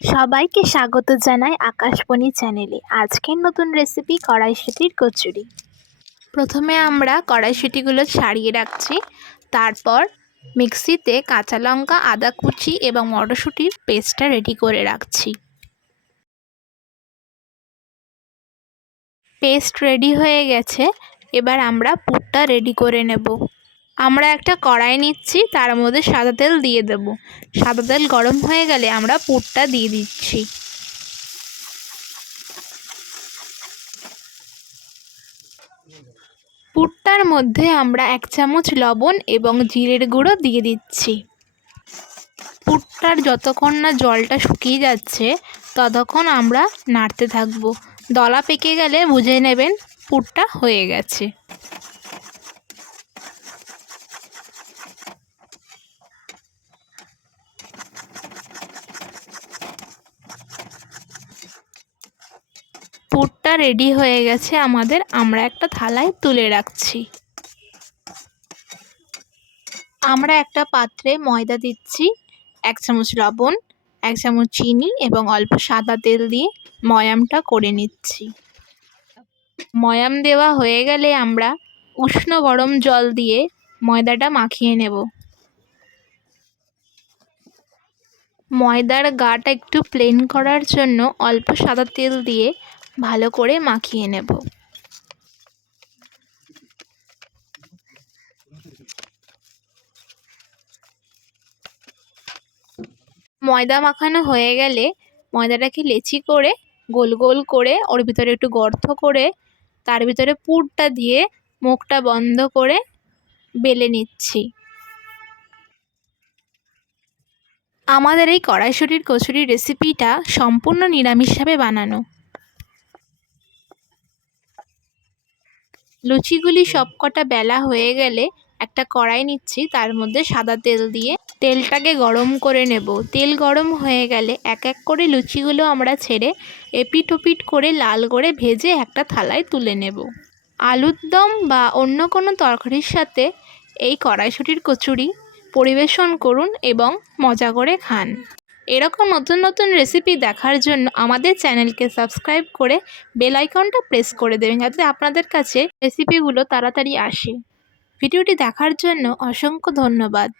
সবাইকে স্বাগত জানাই আকাশবাণী চ্যানেলে। আজকের নতুন রেসিপি কড়াইশুঁটির কচুরি। প্রথমে আমরা কড়াইশুঁটিগুলো ছাড়িয়ে রাখছি, তারপর মিক্সিতে কাঁচা লঙ্কা, আদা কুচি এবং মটরশুঁটির পেস্টটা রেডি করে রাখছি। পেস্ট রেডি হয়ে গেছে, এবার আমরা পুরটা রেডি করে নেব। আমরা একটা কড়াই নিচ্ছি, তার মধ্যে সাদা তেল দিয়ে দেব। সাদা তেল গরম হয়ে গেলে আমরা পুরটা দিয়ে দিচ্ছি। পুরটার মধ্যে আমরা 1 চামচ লবণ এবং জিরের গুঁড়ো দিয়ে দিচ্ছি। পুরটার যতক্ষণ না জলটা শুকিয়ে যাচ্ছে ততক্ষণ আমরা নাড়তে থাকবো। দলা পেকে গেলে বুঝে নেবেন পুরটা হয়ে গেছে। পুরটা রেডি হয়ে গেছে আমাদের, আমরা একটা থালায় তুলে রাখছি। আমরা একটা পাত্রে ময়দা দিচ্ছি, 1 চামচ লবণ, 1 চামচ চিনি এবং অল্প সাদা তেল দিয়ে ময়ামটা করে নিচ্ছি। ময়াম দেওয়া হয়ে গেলে আমরা উষ্ণ গরম জল দিয়ে ময়দাটা মাখিয়ে নেব। ময়দার গাটা একটু প্লেন করার জন্য অল্প সাদা তেল দিয়ে ভালো করে মাখিয়ে নেব। ময়দা মাখানো হয়ে গেলে ময়দাটাকে লেচি করে গোল গোল করে ওর ভিতরে একটু গর্ত করে তার ভিতরে পুরটা দিয়ে মুখটা বন্ধ করে বেলে নিচ্ছি। আমাদের এই কড়াইশুঁটির কচুরির রেসিপিটা সম্পূর্ণ নিরামিষভাবে বানানো। লুচিগুলি সবকটা বেলা হয়ে গেলে একটা কড়াই নিচ্ছি, তার মধ্যে সাদা তেল দিয়ে তেলটাকে গরম করে নেব। তেল গরম হয়ে গেলে এক এক করে লুচিগুলো আমরা ছেড়ে এপিট ওপিট করে লাল করে ভেজে একটা থালায় তুলে নেব। আলুর দম বা অন্য কোনো তরকারির সাথে এই কড়াইশুঁটির কচুরি পরিবেশন করুন এবং মজা করে খান। এরকম নতুন নতুন রেসিপি দেখার জন্য আমাদের চ্যানেলকে সাবস্ক্রাইব করে বেল আইকনটা প্রেস করে দেবেন, যাতে আপনাদের কাছে রেসিপিগুলো তাড়াতাড়ি আসে। ভিডিওটি দেখার জন্য অসংখ্য ধন্যবাদ।